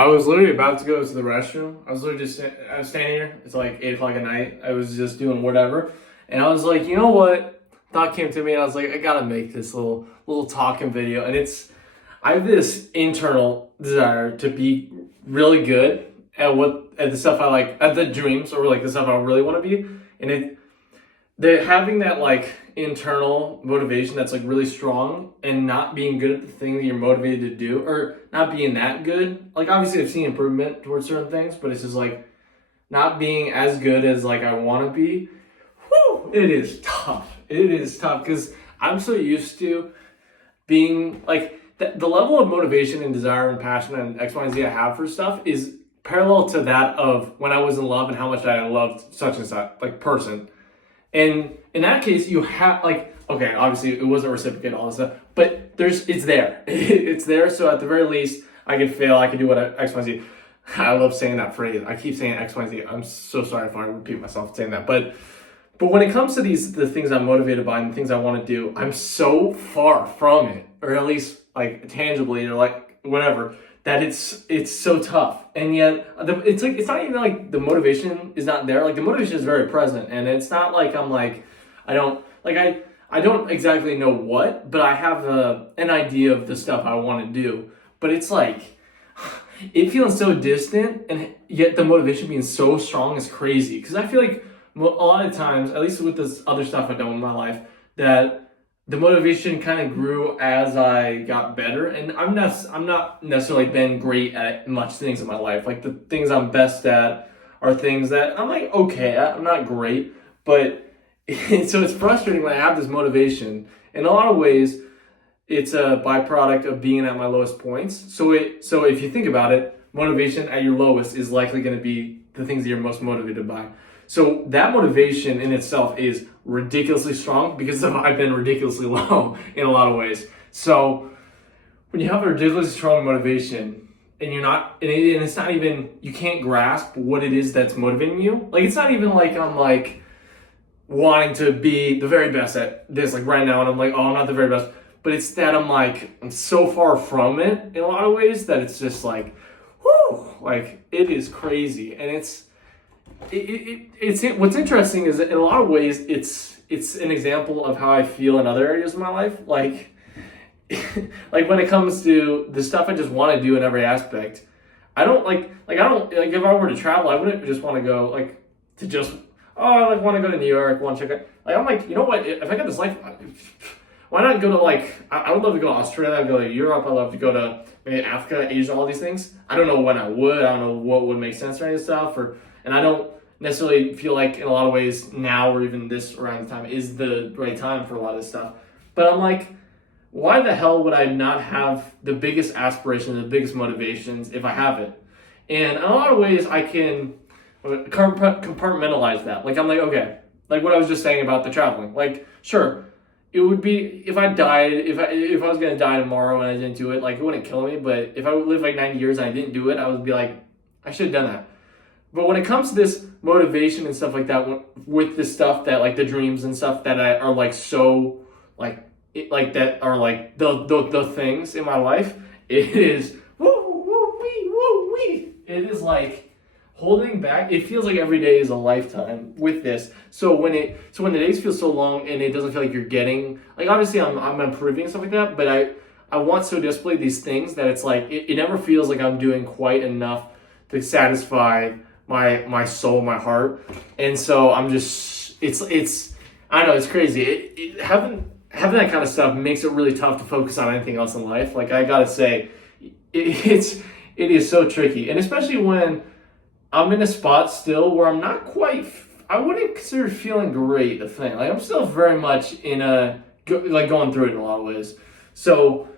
I was literally about to go to the restroom. I was standing here. It's like 8 o'clock at night. I was just doing whatever. And I was like, you know what? Thought came to me and I was like, I gotta make this little talking video. And I have this internal desire to be really good at the stuff I like, at the dreams or like the stuff I really want to be. And having that like internal motivation that's like really strong and not being good at the thing that you're motivated to do, or not being that good. Like obviously I've seen improvement towards certain things, but it's just like not being as good as like I want to be. Whew, it is tough. It is tough because I'm so used to being like the level of motivation and desire and passion and X, Y, and Z I have for stuff is parallel to that of when I was in love and how much I loved such and such like person. And in that case, you have like, okay, obviously it wasn't reciprocated, all this stuff, but it's there. It's there. So at the very least, I could fail. I could do what X, Y, Z. I love saying that phrase. I keep saying X, Y, Z. I'm so sorry if I repeat myself saying that. But when it comes to the things I'm motivated by and the things I want to do, I'm so far from it, or at least like tangibly or like whatever, that it's so tough. And yet it's not even like the motivation is not there. Like the motivation is very present, and it's not like I'm like I don't exactly know what, but I have an idea of the stuff I want to do. But it's like it feels so distant, and yet the motivation being so strong is crazy. Because I feel like a lot of times, at least with this other stuff I've done in my life, that the motivation kind of grew as I got better, and I'm not necessarily been great at much things in my life. Like the things I'm best at are things that I'm like okay at. I'm not great, but so it's frustrating when I have this motivation. In a lot of ways, it's a byproduct of being at my lowest points. So if you think about it, motivation at your lowest is likely going to be the things that you're most motivated by. So that motivation in itself is ridiculously strong because I've been ridiculously low in a lot of ways. So when you have a ridiculously strong motivation and it's not even, you can't grasp what it is that's motivating you. Like it's not even like I'm like wanting to be the very best at this like right now, and I'm like, oh, I'm not the very best. But it's that I'm so far from it in a lot of ways that it's just like, whoo, like it is crazy. And it's what's interesting is that in a lot of ways it's an example of how I feel in other areas of my life. Like like when it comes to the stuff I just want to do in every aspect, I don't like if I were to travel, I wouldn't just want to go like to just I like want to go to New York, want to check out. Like I'm like, you know what? If I got this life, why not go to like I would love to go to Australia, I'd go to Europe, I'd love to go to maybe Africa, Asia, all these things. I don't know when I would. I don't know what would make sense or any stuff. And I don't necessarily feel like in a lot of ways now or even this around the time is the right time for a lot of this stuff. But I'm like, why the hell would I not have the biggest aspirations, the biggest motivations if I have it? And in a lot of ways I can compartmentalize that. Like I'm like, okay, like what I was just saying about the traveling. Like, sure, it would be if I died, if I was gonna die tomorrow and I didn't do it, like it wouldn't kill me. But if I would live like 90 years and I didn't do it, I would be like, I should have done that. But when it comes to this motivation and stuff like that, with this stuff that like the dreams and stuff that are like so like that are like the things in my life, it is it is like holding back. It feels like every day is a lifetime with this. So when the days feel so long and it doesn't feel like you're getting like obviously I'm improving and stuff like that, but I want so desperately these things that it's like it never feels like I'm doing quite enough to satisfy my soul, my heart. And so I'm just it's I don't know, it's crazy. Having that kind of stuff makes it really tough to focus on anything else in life. Like I gotta say, it is so tricky, and especially when I'm in a spot still where I'm not quite. I wouldn't consider feeling great. The thing, like I'm still very much in going through it in a lot of ways. So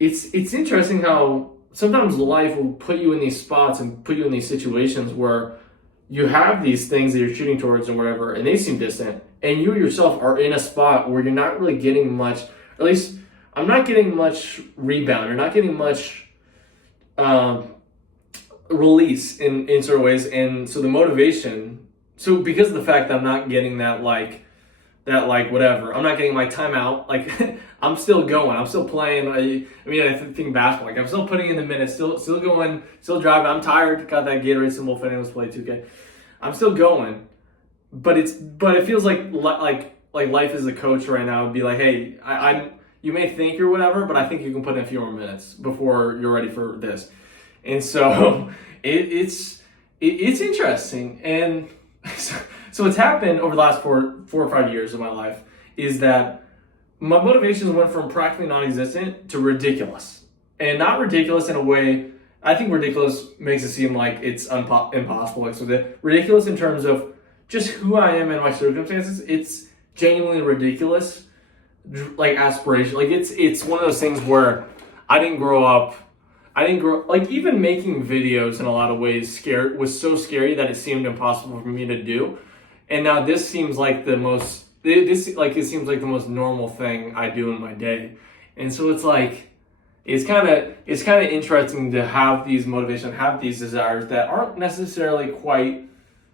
it's interesting how sometimes life will put you in these spots and put you in these situations where you have these things that you're shooting towards and whatever, and they seem distant, and you yourself are in a spot where you're not really getting much, at least I'm not getting much rebound, you're not getting much release in certain ways. And so the motivation, so because of the fact that I'm not getting that like that like whatever. I'm not getting my timeout. Like I'm still going. I'm still playing. I think basketball. Like I'm still putting in the minutes. Still going. Still driving. I'm tired. Got that Gatorade symbol. If anyone's played 2K, I'm still going. But it feels like life as a coach right now would be like, hey, you may think you're whatever, but I think you can put in a few more minutes before you're ready for this. And so it's interesting. And so what's happened over the last 4 or 5 years of my life is that my motivations went from practically non-existent to ridiculous. And not ridiculous in a way, I think ridiculous makes it seem like it's impossible. Ridiculous in terms of just who I am and my circumstances. It's genuinely ridiculous, like aspiration. Like it's one of those things where I didn't grow like even making videos in a lot of ways was so scary that it seemed impossible for me to do. And now this seems like the most normal thing I do in my day. And so it's like it's kind of interesting to have these motivations, have these desires that aren't necessarily quite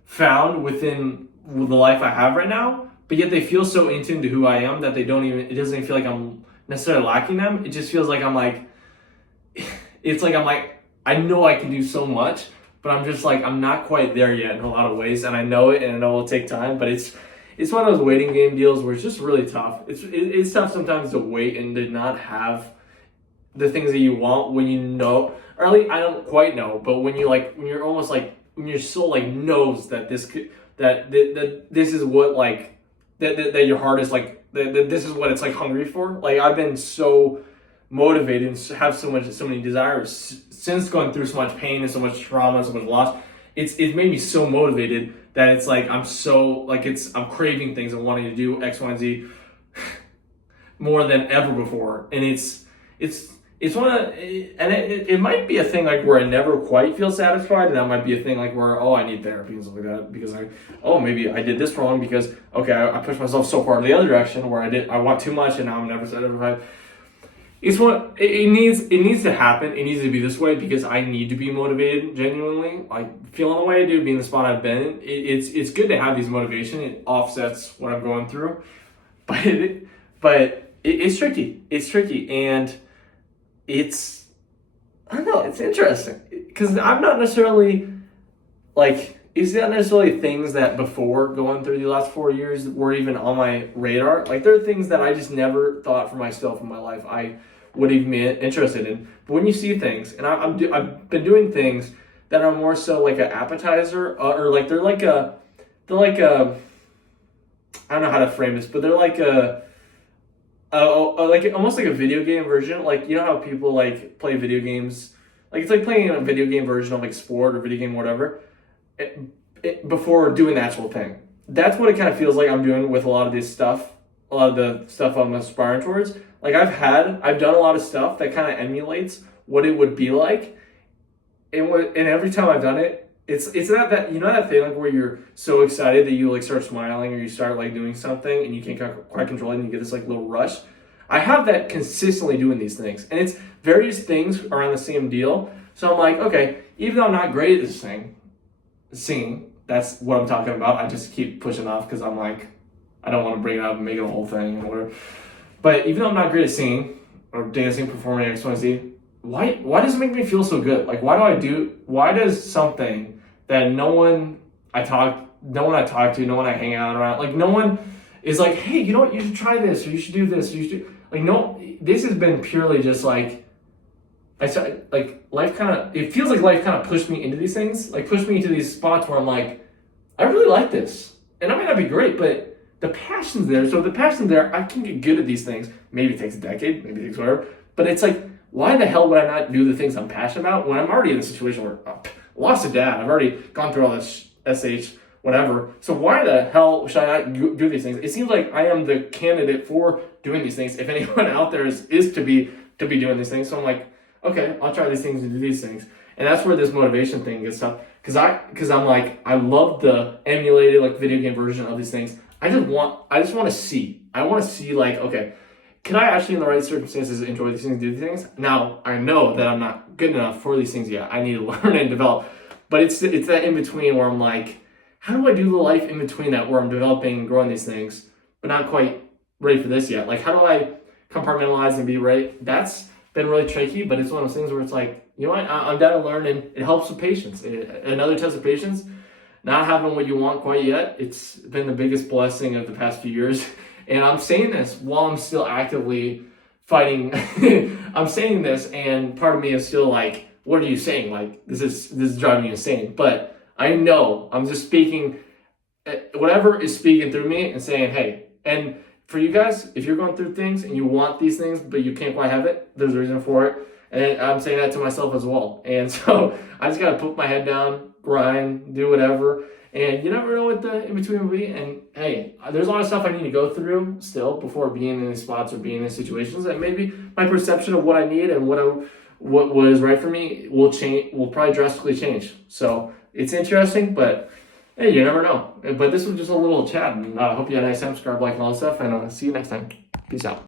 found within the life I have right now, but yet they feel so in tune to who I am that it doesn't even feel like I'm necessarily lacking them. It just feels like I know I can do so much, but I'm just like, I'm not quite there yet in a lot of ways, and I know it, and I know it'll take time, but it's one of those waiting game deals where it's just really tough. It's tough sometimes to wait and to not have the things that you want when you know, or at least I don't quite know, but when you're almost like, when your soul like knows that this is what like that your heart is like that this is what it's like hungry for. Like I've been so motivated and have so many desires since going through so much pain and so much trauma and so much loss. It's made me so motivated that it's like I'm craving things and wanting to do X, Y, and Z more than ever before. And it's one of, and it might be a thing like where I never quite feel satisfied, and that might be a thing like where, I need therapy and stuff like that because maybe I did this wrong because I pushed myself so far in the other direction where I want too much and now I'm never satisfied. It needs to happen. It needs to be this way because I need to be motivated genuinely. Like feeling the way I do, being the spot I've been in. It's good to have these motivation. It offsets what I'm going through, but it's tricky. It's tricky and. I don't know, it's interesting because I'm not necessarily it's not necessarily things that before going through the last 4 years were even on my radar. Like there are things that I just never thought for myself in my life I would even be interested in. But when you see things, and I've been doing things that are more so like an appetizer or like they're like a I don't know how to frame this, but they're like like almost like a video game version. Like you know how people like play video games, like it's like playing a video game version of like sport or video game or whatever before doing the actual thing. That's what it kind of feels like I'm doing with a lot of this stuff, a lot of the stuff I'm aspiring towards. Like I've done a lot of stuff that kind of emulates what it would be like, and every time I've done it, it's not that, you know, that thing like where you're so excited that you like start smiling or you start like doing something and you can't quite control it and you get this like little rush. I have that consistently doing these things, and it's various things around the same deal. So I'm like, okay, even though I'm not great at this thing, singing, that's what I'm talking about. I just keep pushing off because I'm like, I don't want to bring it up and make it a whole thing or whatever. But even though I'm not great at singing or dancing, performing, X, Y, Z, why does it make me feel so good? Like, why does something that no one I talk to, no one I hang out around, like no one is like, hey, you know what, you should try this, or you should do this, or you should do, like, no, this has been purely just like, it feels like life kind of pushed me into these things, like pushed me into these spots where I'm like, I really like this. And I might not be great, but the passion's there. So if the passion's there, I can get good at these things. Maybe it takes a decade, maybe it takes whatever. But it's like, why the hell would I not do the things I'm passionate about when I'm already in a situation where I lost a dad, I've already gone through all this SH, whatever. So why the hell should I not do these things? It seems like I am the candidate for doing these things. If anyone out there is to be doing these things. So I'm like, okay, I'll try these things and do these things. And that's where this motivation thing gets tough. Because I'm like, I love the emulated like video game version of these things. I just want to see. I want to see like, okay, can I actually in the right circumstances enjoy these things, do these things? Now, I know that I'm not good enough for these things yet. I need to learn and develop. But it's that in between where I'm like, how do I do the life in between that where I'm developing and growing these things, but not quite ready for this yet. Like, how do I compartmentalize and be ready? That's been really tricky, but it's one of those things where it's like, you know what, I'm down to learn, and it helps with patience. Another test of patience, not having what you want quite yet, it's been the biggest blessing of the past few years. And I'm saying this while I'm still actively fighting. I'm saying this, and part of me is still like, what are you saying? Like, this is driving me insane. But I know I'm just speaking, whatever is speaking through me and saying, hey. And for you guys, if you're going through things and you want these things, but you can't quite have it, there's a reason for it. And I'm saying that to myself as well. And so I just got to put my head down, grind, do whatever. And you never know what the in-between will be. And hey, there's a lot of stuff I need to go through still before being in these spots or being in situations. And maybe my perception of what I need and what is right for me will probably drastically change. So it's interesting, but hey, you never know. But this was just a little chat. And I hope you had a nice time. Subscribe, like, and all that stuff. And I'll see you next time. Peace out.